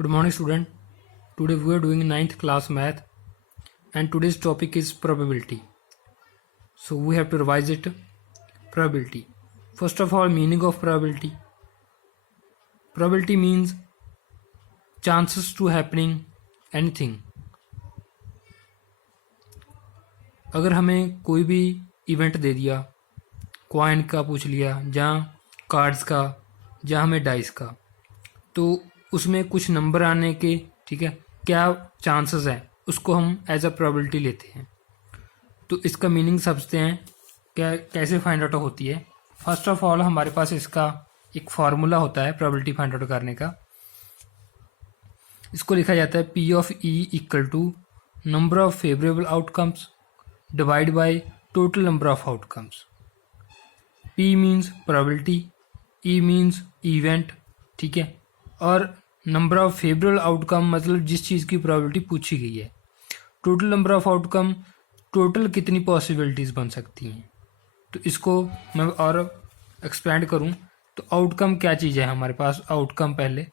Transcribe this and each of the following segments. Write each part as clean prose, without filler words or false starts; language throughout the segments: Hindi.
Good morning, student. Today we are doing 9th class math, and today's topic is probability. So we have to revise it. Probability. First of all, meaning of probability. Probability means chances to happening anything. अगर हमें कोई भी इवेंट दे दिया, कॉइन का पूछ लिया, जहाँ कार्ड्स का, जहाँ हमें डाइस का, तो उसमें कुछ नंबर आने के, ठीक है, क्या चांसेस हैं, उसको हम एज अ प्रोबेबिलिटी लेते हैं। तो इसका मीनिंग समझते हैं क्या कैसे फाइंड आउट होती है। फर्स्ट ऑफ ऑल हमारे पास इसका एक फार्मूला होता है प्रोबेबिलिटी फाइंड आउट करने का। इसको लिखा जाता है P of E equal to number of favourable outcomes divide by total number of outcomes. P means probability, E means event, ठीक है, और नंबर ऑफ फेवरेबल आउटकम मतलब जिस चीज़ की प्रोबेबिलिटी पूछी गई है। Total number of outcome, total कितनी पॉसिबिलिटीज़ बन सकती हैं। तो इसको मैं और एक्सपेंड करूं तो आउटकम क्या चीज़ है हमारे पास। आउटकम, पहले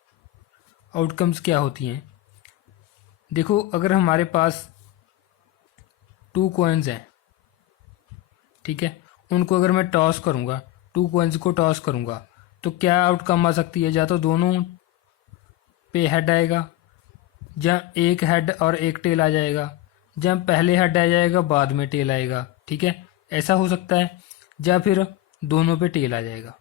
आउटकम्स क्या होती हैं। देखो, अगर हमारे पास 2 कॉइन्स हैं, ठीक है, उनको अगर मैं टॉस करूंगा, 2 कॉइन्स को टॉस करूंगा, तो क्या आउटकम आ सकती है। या तो दोनों पे हेड आएगा, जहाँ एक हेड और एक टेल आ जाएगा, जहाँ पहले हेड आ जाएगा बाद में टेल आएगा, ठीक है, ऐसा हो सकता है। या फिर दोनों पे टेल आ जाएगा।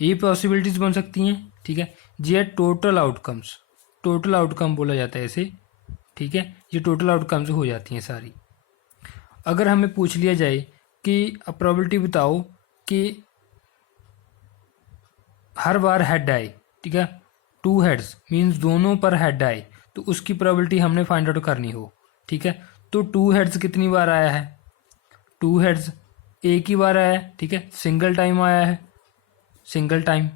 ये पॉसिबिलिटीज़ बन सकती हैं, ठीक है। ये टोटल आउटकम्स, टोटल आउटकम बोला जाता है इसे, ठीक है। ये टोटल आउटकम्स हो जाती हैं सारी। अगर हमें पूछ लिया जाए कि प्रोबेबिलिटी बताओ कि हर बार हेड आए, ठीक है, 2 हेड्स मीन्स दोनों पर हेड आए, तो उसकी प्रोबेबिलिटी हमने फाइंड आउट करनी हो, ठीक है। तो 2 हेड्स कितनी बार आया है। 2 हेड्स एक ही बार आया है, ठीक है, सिंगल टाइम आया है, सिंगल टाइम।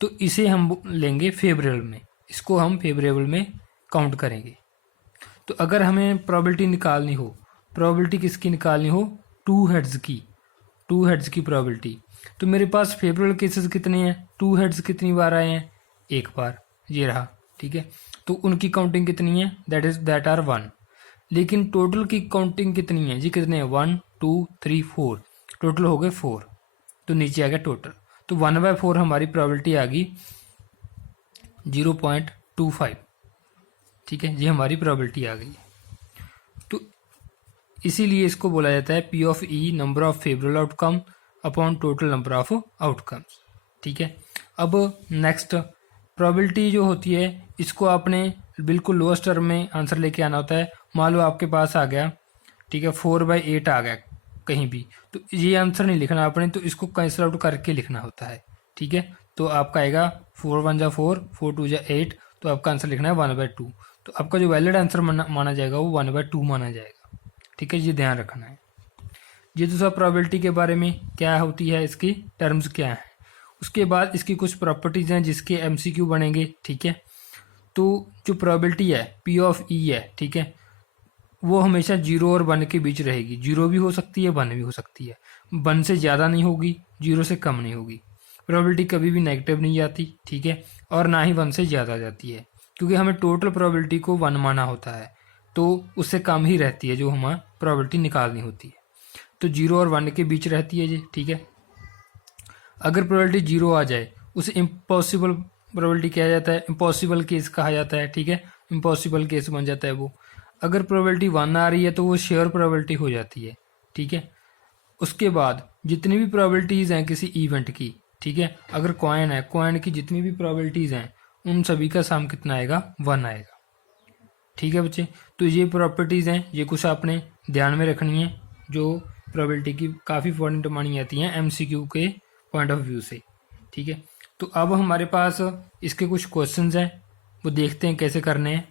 तो इसे हम लेंगे फेवरेबल में, इसको हम फेवरेबल में काउंट करेंगे। तो अगर हमें प्रोबेबिलिटी निकालनी हो, प्रोबेबिलिटी किसकी निकालनी हो, 2 हेड्स की, 2 हेड्स की प्रोबेबिलिटी, तो मेरे पास फेवरेबल केसेस कितने हैं। 2 हेड्स कितनी बार आए हैं, एक बार, ये रहा, ठीक है। तो उनकी काउंटिंग कितनी है, दैट आर 1। लेकिन टोटल की काउंटिंग कितनी है जी, कितने हैं, 1 2 3 4, टोटल हो गए 4। तो नीचे आ गया टोटल। तो 1/4 हमारी प्रोबेबिलिटी आ गई 0.25, ठीक है, ये हमारी प्रोबेबिलिटी आ गई। तो इसीलिए इसको बोला जाता है P of E number of favourable outcome upon total number of outcomes, ठीक है। अब नेक्स्ट प्रोबेबिलिटी जो होती है, इसको आपने बिल्कुल लोएस्ट टर्म में आंसर लेके आना होता है। मान लो आपके पास आ गया, ठीक है, 4/8 आ गया कहीं भी, तो ये आंसर नहीं लिखना आपने, तो इसको कैंसिल आउट करके लिखना होता है, ठीक है। तो आपका आएगा 4 1 जा 4, 4 2 जा 8, तो आपका आंसर लिखना है 1/2। तो आपका जो वैलिड आंसर माना जाएगा वो 1/2 माना जाएगा, ठीक है, ये ध्यान रखना है। ये दूसरा प्रोबेबिलिटी के बारे में क्या होती है, इसकी टर्म्स क्या हैं। उसके बाद इसकी कुछ प्रॉपर्टीज़ हैं जिसके MCQ बनेंगे, ठीक है। तो जो प्रोबेबिलिटी है P ऑफ E है, ठीक है, वो हमेशा 0 और 1 के बीच रहेगी। 0 भी हो सकती है, 1 भी हो सकती है। 1 से ज़्यादा नहीं होगी, 0 से कम नहीं होगी। प्रोबेबिलिटी कभी भी नेगेटिव नहीं जाती, ठीक है, और ना ही 1 से ज़्यादा जाती है, क्योंकि हमें टोटल प्रोबेबिलिटी को 1 माना होता है, तो उससे कम ही रहती है जो हमें प्रोबेबिलिटी निकालनी होती है। तो 0 और 1 के बीच रहती है ये, ठीक है। अगर प्रोबेबिलिटी 0 आ जाए उसे इम्पॉसिबल प्रोबेबिलिटी किया जाता है, इम्पॉसिबल केस कहा जाता है, ठीक है, इम्पॉसिबल केस बन जाता है वो। अगर प्रोबेबिलिटी 1 आ रही है तो वो श्योर प्रोबेबिलिटी हो जाती है, ठीक है। उसके बाद जितनी भी प्रोबेबिलिटीज़ हैं किसी इवेंट की, ठीक है, अगर कॉइन है, कॉइन की जितनी भी प्रोबेबिलिटीज़ हैं उन सभी का सम कितना आएगा, 1 आएगा, ठीक है बच्चे। तो ये प्रॉपर्टीज़ हैं, ये कुछ आपने ध्यान में रखनी है, जो प्रोबेबिलिटी की काफ़ी इंपॉर्टेंट मानी जाती हैं MCQ के पॉइंट ऑफ व्यू से, ठीक है। तो अब हमारे पास इसके कुछ क्वेश्चंस हैं, वो देखते हैं कैसे करने हैं।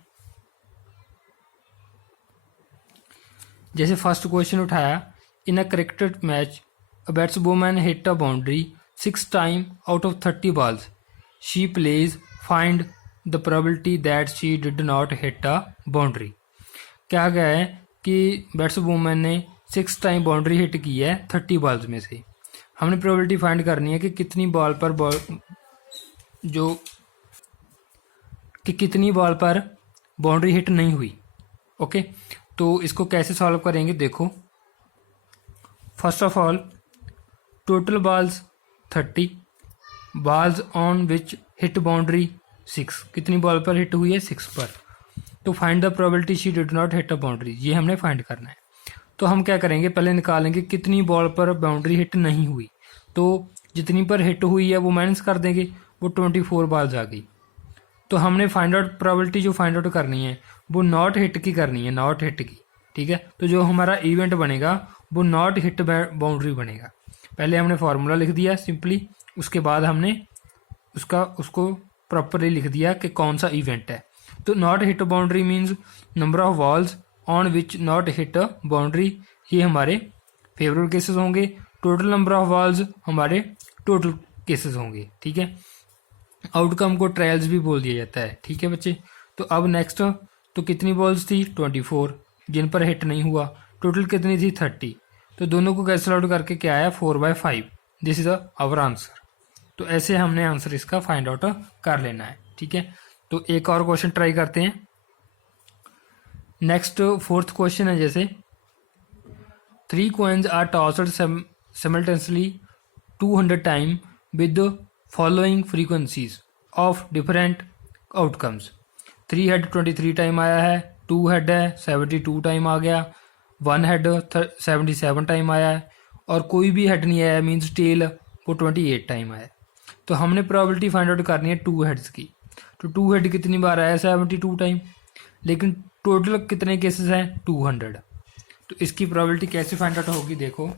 जैसे फर्स्ट क्वेश्चन उठाया, in a cricket match a batsman hit a boundary 6 time out of 30 balls. She plays find the probability that she did not hit a boundary. क्या गया है कि बैट्समैन ने 6 टाइम बाउंड्री हिट की है 30 balls में से। हमने प्रोबेबिलिटी फाइंड करनी है कि कितनी बॉल पर बॉल जो कि कितनी बॉल पर बाउंड्री हिट नहीं हुई। ओके, तो इसको कैसे सॉल्व करेंगे देखो। First of all total balls 30, balls on which hit boundary 6, कितनी बॉल पर हिट हुई है 6 पर। तो find the probability she did not hit a boundary, ये हमने फाइंड करना है। तो हम क्या करेंगे, पहले निकालेंगे कितनी बॉल पर बाउंड्री हिट नहीं हुई। तो जितनी पर हिट हुई है वो माइनस कर देंगे, वो 24 बॉल्स आ गई। तो हमने फाइंड आउट प्रोबेबिलिटी जो फाइंड आउट करनी है वो नॉट हिट की करनी है, नॉट हिट की। ठीक है, तो जो हमारा इवेंट बनेगा वो नॉट हिट बाउंड्री बनेगा। पहले हमने फार्मूला लिख दिया सिंपली, उसके बाद हमने उसको प्रॉपरली लिख दिया कि कौन सा इवेंट है। तो not hit boundary means number of balls on which not hit boundary, ये हमारे फेवरेट केसेस होंगे। टोटल नंबर ऑफ बॉल्स हमारे टोटल केसेस होंगे। ठीक है, आउटकम को ट्रायल्स भी बोल दिया जाता है। ठीक है बच्चे, तो अब नेक्स्ट, तो कितनी बॉल्स थी 24 जिन पर हिट नहीं हुआ, टोटल कितनी थी 30। तो दोनों को कैंसिल आउट करके क्या आया 4/5, दिस इज आवर आंसर। तो ऐसे हमने आंसर इसका फाइंड आउट कर लेना है। ठीक है, तो एक और क्वेश्चन ट्राई करते हैं। नेक्स्ट फोर्थ क्वेश्चन है जैसे 3 coins are tossed simultaneously 200 time with following frequencies of different outcomes. 3 head 23 time आया है, 2 हेड है 72 टाइम आ गया, 1 हेड 77 टाइम आया है, और कोई भी हेड नहीं आया मीन्स टेल वो 28 टाइम आया। तो हमने प्रोबेबिलिटी फाइंड आउट करनी है 2 हेड्स की। तो 2 हेड कितनी बार आया 72 टाइम, लेकिन टोटल कितने केसेस हैं 200। तो इसकी प्रोबेबिलिटी कैसे फाइंड आउट होगी देखो।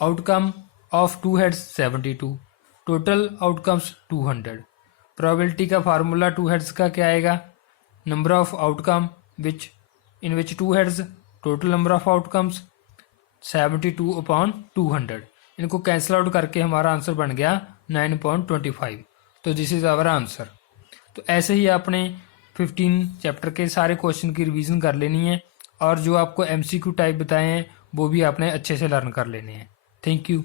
Outcome of 2 heads 72, total outcomes 200। Probability का फार्मूला 2 हेड्स का क्या आएगा, number of outcome which in which 2 heads, total number of outcomes 72/200। इनको कैंसिल आउट करके हमारा आंसर बन गया 9.25। तो दिस इज आवर आंसर। तो ऐसे ही आपने 15 चैप्टर के सारे क्वेश्चन की रिवीजन कर लेनी है, और जो आपको MCQ टाइप बताए हैं वो भी आपने अच्छे से लर्न कर लेने हैं। Thank you.